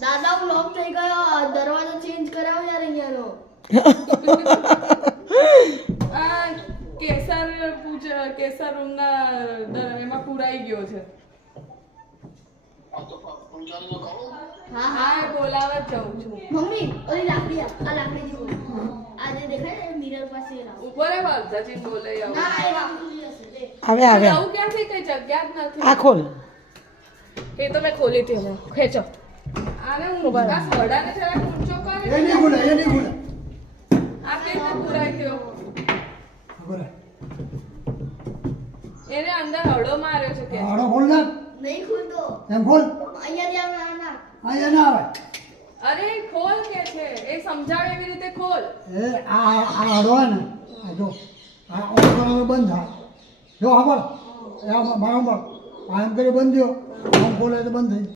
દાદા બ્લોક થઈ ગયો દરવાજો ચેન્જ કરાવો યાર અહીંયાનો આ કેસર રૂમના એમાં પુરાઈ ગયો છે હા હા બોલાવવા જ જાઉં છું મમ્મી ઓલી લાકડી આ લાકડી જેવું આજે દેખાય મિરર પાસે લાવ ઉપર એ વાલતાજી બોલે આવું ના એ લાકડી હશે લે આવે આવે આવું ક્યાંથી કઈ જગ્યા જ નથી આ ખોલ એ તો મેં ખોલી હતી હમણાં ખેંચો આને હું આ સડાને જરા ઊંચો કરે એ નહીં ખુલે આ કેવી પુરાઈ ગયો ખબર એને અંદર હળો માર્યો છે કે આડો ખોલ ને નહીં ખુલતો એમ ખોલ અહીંયા ના ના અહીંયા ના આવે અરે ખોલ કે છે એ સમજાવે એવી રીતે ખોલ એ આ આડો હે ને આ જો આ ઓન કરો બંધ થાય જો ખબર એ મારા પર આ એમ કરી બંધ થયો આમ ખોલે તો બંધ થઈ